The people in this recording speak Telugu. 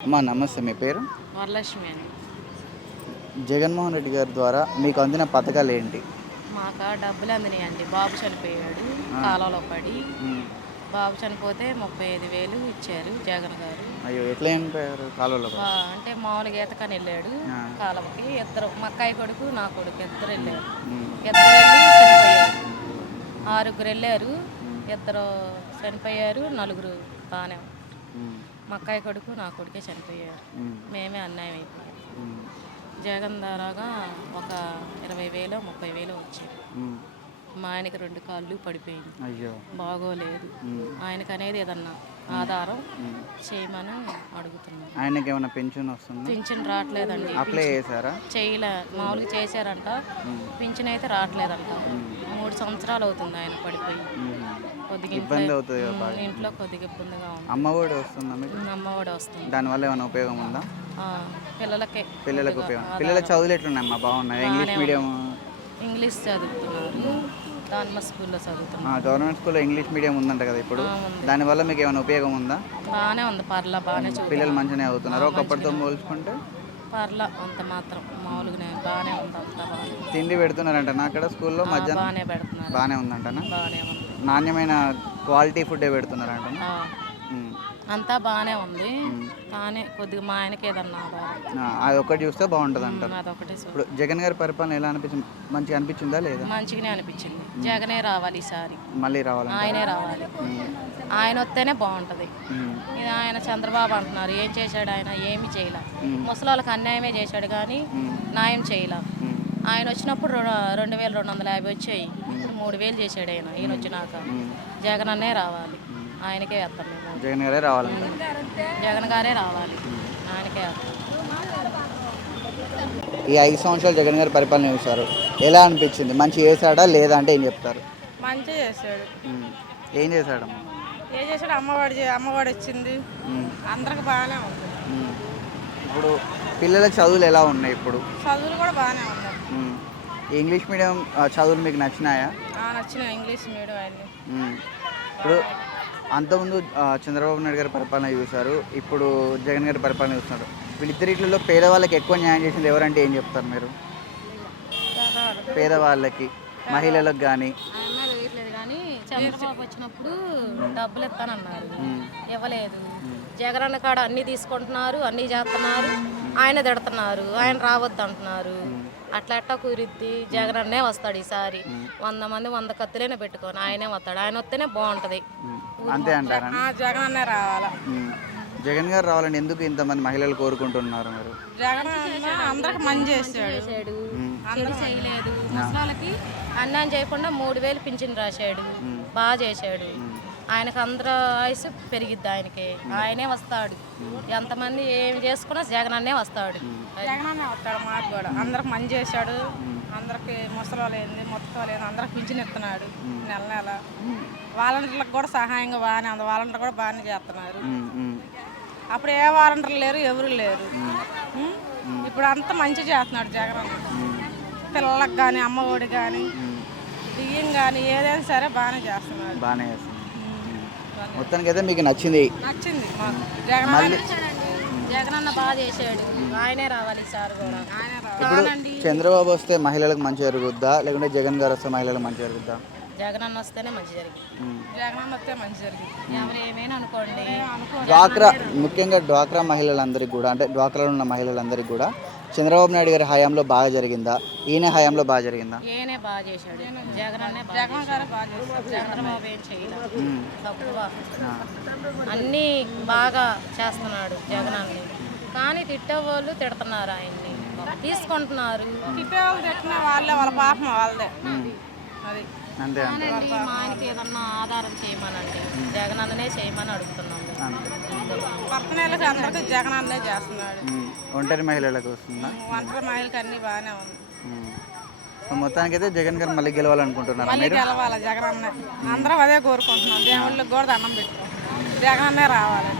అమ్మా నమస్తే మీ పేరు? వరలక్ష్మి అని జగన్మోహన్ రెడ్డి గారి ద్వారా మీకు అందిన పథకాలు ఏంటి? మాకు డబ్బులు అందినాయండి. బాబు చనిపోయాడు కాలంలో పడి. బాబు చనిపోతే ముప్పై ఐదు వేలు ఇచ్చారు జగన్ గారు. అయ్యో ఎట్లా చనిపోయారు? వా- అంటే మామూలుగా ఈతకని వెళ్ళాడు ఆ. కాలువకి ఇద్దరు మా అక్కాయి కొడుకు నా కొడుకు ఇద్దరు వెళ్ళారు. ఇద్దరు వెళ్ళి చనిపోయారు. ఆరుగురు వెళ్ళారు. ఇద్దరు చనిపోయారు. నలుగురు బాగానే. మా అక్కాయి కొడుకు నా కొడుకే చనిపోయారు. మేమే అన్యాయం అయిపోయాం ఉమ్. జగన్ ద్వారాగా ఒక ఇరవై వేలు ముప్పై వేలు వచ్చాయి. మా ఆయనకి రెండు కాళ్ళు పడిపోయింది. అయ్యో. బాగోలేదు. ఆయనకు అనేది ఏదన్నా ఆధారం. చేయమని అడుగుతున్నాను. ఆయనకి ఏమైనా పెన్షన్ వస్తుందా? పింఛన్ రావట్లేదండి. అప్లై చేశారా? చేయలే. మామూలుగా చేశారంట. పింఛన్ అయితే రావట్లేదంట. మూడు సంవత్సరాలు అవుతుంది ఆయన పడిపోయి. కొద్దిగా ఇబ్బంది ఇంట్లో అవుతుంది కదా బాగా. ఇంట్లో కొద్దిగా ఇబ్బందిగా ఉంది. అమ్మ ఒడి వస్తుందా మీకు? అమ్మఒడి వస్తుంది. దానివల్ల ఏమైనా ఉపయోగం ఉందా? ఆ, పిల్లలకే పిల్లలకు ఉపయోగం. పిల్లల చదువులు ఎట్లున్నాయమ్మా? బాగున్నాయి? ఇంగ్లీష్ మీడియం ఇంగ్లీష్ చదువుతున్నారు. దానిమ్మ స్కూల్లో చదువుతున్నారు. గవర్నమెంట్ స్కూల్లో ఇంగ్లీష్ మీడియం ఉందంట కదా ఇప్పుడు. దానివల్ల మీకు ఏమైనా ఉపయోగం ఉందా? బాగానే ఉంది పర్లా బాగానే పిల్లలు మంచిగానే అవుతున్నారు ఒకప్పటితో పోల్చుకుంటే? పర్లా అంత మాత్రం మామూలుగానే బాగానే ఉంది అంతా బాగానే తిండి పెడుతున్నారంట. నా అక్కడ స్కూల్లో మధ్యాహ్నం బాగానే పెడుతున్నారు. బాగానే ఉందంటనా? బాగానే ఉంది. నాణ్యమైన క్వాలిటీ ఫుడ్ పెడుతున్నారంట ఆ, అంతా బాగానే ఉంది. కానీ కొద్దిగా మా ఆయనకి ఏదన్నా. అది ఒక్కటి చూస్తే బాగుంటుంది అంటారు అదొకటి ఇప్పుడు జగన్ గారి పరిపాలన ఎలా అనిపించింది? మంచిగా అనిపించిందా లేదా? మంచిగానే అనిపించింది. జగనే రావాలి ఈసారి. మళ్ళీ రావాలంట. ఆయనే రావాలి. ఆయన వస్తేనే బాగుంటుంది. ఇది ఆయన చంద్రబాబు అంటున్నారు. ఏం చేశాడు ఆయన? ఏమి చేయలే. ముసలి వాళ్ళకి అన్యాయమే చేశాడు కానీ న్యాయం చేయలే. ఆయన వచ్చినప్పుడు రెండు వేల రెండు వందల యాభై వచ్చాయి. ఇప్పుడు మూడు వేలు చేశాడు ఆయన. ఈయన వచ్చినాక. జగన్ అన్నే రావాలి. ఆయనకే వేస్తాం మేము. జగన్ గారే రావాలంట. జగన్ గారే రావాలి. ఆయనకే వేస్తాం. ఈ ఐదు సంవత్సరాలు జగన్ గారి పరిపాలన చూసారు ఎలా అనిపించింది? మంచి చేశాడా లేదా అంటే ఏం చెప్తారు? మంచిగా చేశాడు. ఉమ్. ఏం చేశాడమ్మా? ఏం చేశాడు? అమ్మవాడు చే- అమ్మవాడు వచ్చింది. ఉమ్. అందరికి బాగానే ఉంది. ఉమ్. ఇప్పుడు పిల్లల చదువులు ఎలా ఉన్నాయి ఇప్పుడు? చదువులు కూడా బాగానే ఉన్నాయి. ఉమ్. ఇంగ్లీష్ మీడియం ఆ, చదువులు మీకు నచ్చినాయా? ఆ, నచ్చిన ఇంగ్లీష్ మీడియం అన్ని. ఉమ్. ఇప్పుడు అంతకుముందు చంద్రబాబు నాయుడు గారి పరిపాలన చూశారు. ఇప్పుడు జగన్ గారి పరిపాలన చూస్తున్నారు. వీళ్ళిద్దరిలో పేదవాళ్ళకి ఎక్కువ న్యాయం చేసింది ఎవరంటే ఏం చెప్తారు మీరు? పేదవాళ్ళకి. మహిళలకు కానీ చంద్రబాబు వచ్చినప్పుడు డబ్బులు ఇస్తానన్నారు. ఇవ్వలేదు. జగనన్న కాడ అన్ని తీసుకుంటున్నారు అన్ని చేస్తున్నారు ఆయన తిడుతున్నారు ఆయన రావద్దు అంటున్నారు. అట్లా ఎట్టా కుదిరిద్ది జగనన్నే వస్తాడు ఈసారి. వంద మంది వంద కత్తులేనే పెట్టుకొని ఆయనే వస్తాడు. ఆయన వస్తేనే బాగుంటది. అంతే అంటారా? ఆ, జగన్ రావాలా. గారు రావాలని ఎందుకు ఇంతమంది మహిళలు కోరుకుంటున్నారు మీరు? జగన్ అందరికి మంచి చేశాడు. చేయలేదు. ముసలాళ్ళకి అన్యాయం చేయకుండా మూడు వేలు పింఛన్ రాశాడు. బాగా చేశాడు. ఆయనకు అందరూ వయసు పెరిగిద్ది ఆయనకి. ఆయనే వస్తాడు. ఎంతమంది ఏమి చేసుకున్నా జగన్ అన్నే వస్తాడు. జగన్ అన్నే వస్తాడు మాకు కూడా. అందరికి మంచి చేశాడు. అందరికి ముసలి ఏంది మొత్తం లేదు అందరికి పింఛన్ ఇస్తున్నాడు నెల నెల. వాలంటీర్లకు కూడా సహాయంగా బాగానే ఉంది. వాలంటీర్ కూడా బాగానే చేస్తున్నారు. అప్పుడు ఏ వారంటీర్లు లేరు ఎవరు లేరు? ఇప్పుడు అంతా మంచి చేస్తున్నాడు జగన్ అన్న. పిల్లలకు కానీ అమ్మ ఒడి కానీ బియ్యం కానీ ఏదైనా సరే బాగానే చేస్తున్నాడు బాగానే చేస్తుంది మొత్తానికి అయితే మీకు నచ్చింది. నచ్చింది. మాకు జగన్ అన్న జగన్ అన్న బాగా చేశాడు. ఆయనే రావాలి ఈసారి కూడా. ఆయన చంద్రబాబు వస్తే మహిళలకు మంచి జరుగుద్దా? లేకుంటే జగన్ గారు వస్తే మహిళలకు మంచి జరుగుద్దా? జగన్ అన్న వస్తేనే మంచి జరిగింది. ఉమ్. జగన్ అన్న వస్తే మంచి జరిగింది. ఎవరు ఏమైనా అనుకోండి. డ్వాక్రా ముఖ్యంగా డ్వాక్రా మహిళలందరికీ కూడా అంటే డ్వాక్రాలో ఉన్న మహిళలందరికీ కూడా చంద్రబాబు నాయుడు గారి హయాంలో బాగా జరిగిందా? ఈయన హయాంలో బాగా జరిగిందా? ఈయనే బాగా చేశాడు. జగన్ అన్నే బాగా చంద్రబాబు ఏం చేయలేదు. తక్కువ. అన్నీ చేస్తున్నాడు జగన్ అన్ని కానీ తిట్టేవాళ్ళు తిడుతున్నారు ఆయన్ని. తీసుకుంటున్నారు. తిట్టే వాళ్ళు తిట్టిన వాళ్ళే వాళ్ళ పాపం వాళ్ళదే. అంతే అంతే. కానండి, మా ఆయనకి ఏదన్నా ఆధారం చేయమనండి. చేయమని అడుగుతున్నాము. అందరికీ చేస్తున్నాడు. ఒంటరి మహిళలకు వస్తుందా? ఒంటరి మహిళకి అన్ని బాగానే ఉంది. సో మొత్తానికైతే జగన్ గారు మళ్ళీ గెలవాలనుకుంటున్నారా మళ్ళీ గెలవాలి జగన్ అన్న అందరం అదే కోరుకుంటున్నాం. దేవుళ్ళకి కూడా దండం పెట్టుకుంటున్నాం. జగన్ అన్నే రావాలి.